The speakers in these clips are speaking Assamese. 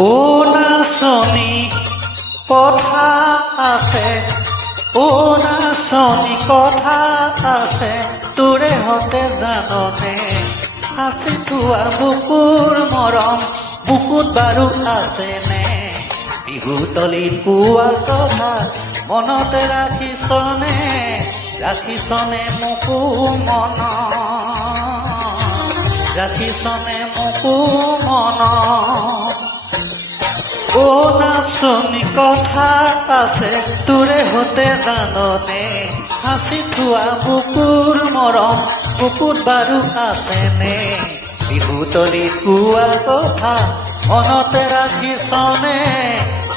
ও নাচনী কথা আছে, ও নাচনী কথা আছে, তোৰে হতে জাননে সাঁচি থোৱা বুকুৰ মৰম বুকুত বাৰু আছেনে? বিহুতলীত পোৱা কথা মনতে ৰাখিছনে, ৰাখিছনে মোকো মনত, ৰাখিছনে মোকো মনত। ও নাচনী কথা আছে, তোৰে হতে জাননে সাঁচি থোৱা বুকুৰ মৰম বুকুত বাৰু আছেনে? বিহুতলীত পোৱা কথা মনতে ৰাখিছনে,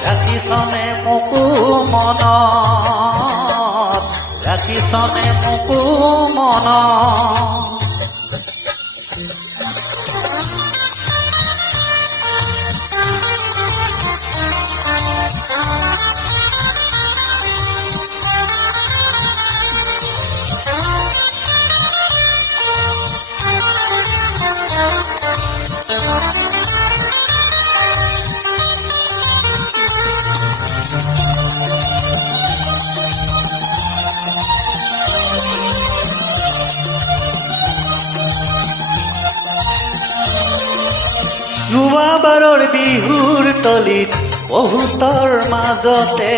ৰাখিছনে মোকো মনত, ৰাখিছনে মোকো মনত। যোৱাবাৰৰ বিহুৰ তলিত বহুতৰ মাজতে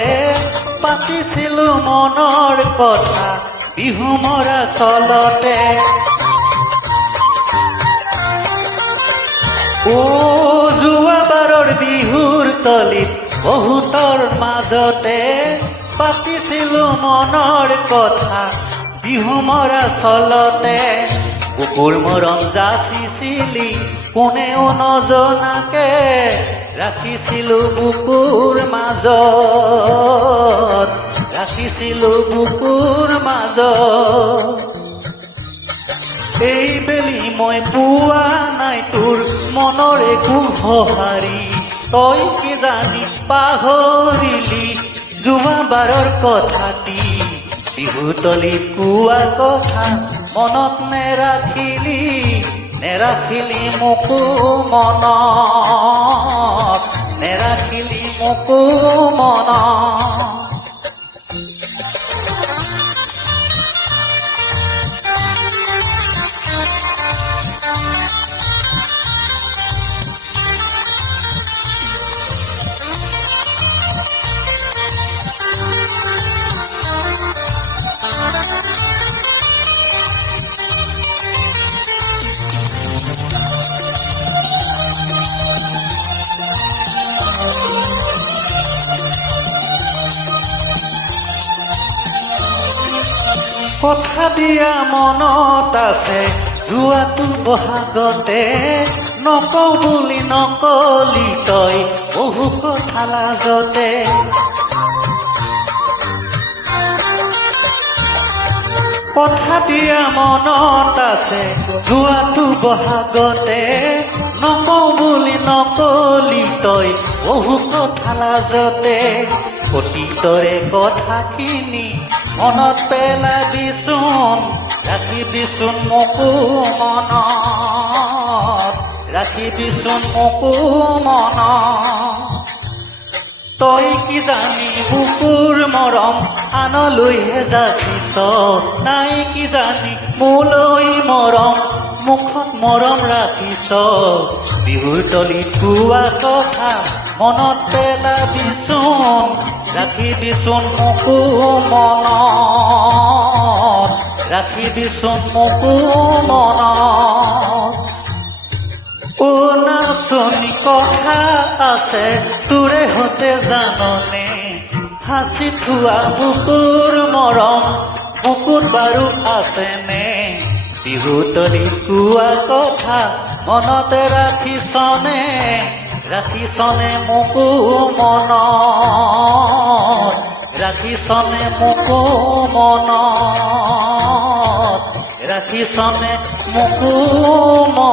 পাতিছিলো মনৰ কথা বিহু মৰা চলতে। ও যোৱাবাৰৰ বিহুৰ তলিত বহুতৰ মাজতে পাতিছিলো মনৰ কথা বিহু মৰা চলতে। বুকুৰ মৰম যাচিছিলি কোনেও নজনাকে, ৰাখিছিলো বুকুৰ মাজত, ৰাখিছিলো বুকুৰ মাজত। এই বেলি মই পোৱা নাই তোৰ মনৰ একো সঁহাৰি, তই কি জানি পাহৰিলি যোৱাবাৰৰ কথাটি। বিহুতলীত পোৱা কথা মনত নেৰাখিলি, নেৰাখিলি মোকো মনত, নেৰাখিলি মোকো মনত। কথা দিয়া মনত আছে যোৱাটো বহাগতে, নকওঁ বুলি নকলি তই বহু কথা লাজতে। কথা দিয়া মনত আছে যোৱাটো বহাগতে, নকওঁ বুলি নকলি তই বহু কথা লাজতে। অতীতৰে কথাখিনি মনত পেলাবিচোন, ৰাখিবিচোন মোকো মনত, ৰাখিবিচোন মোকো মনত। তই কি জানি বুকুৰ মৰম আনলৈহে যাচিছ, নাই কি জানি মোলৈ মৰম মুখত মৰম ৰাখিছ। বিহুৰ তলিত পোৱা কথা মনত পেলাবিচোন, ৰাখিবিচোন মোকো মনত, ৰাখিবিচোন মোকো মনত। ও নাচনী কথা আছে, তোৰে হতে জাননে সাঁচি থোৱা বুকুৰ মৰম বুকুত বাৰু আছেনে? বিহুতলীত পোৱা কথা মনতে ৰাখিছনে, ৰাখিছনে মোকো মনত, ৰাখিছনে মোকো মনত, ৰাখিছনে মোকো মনত।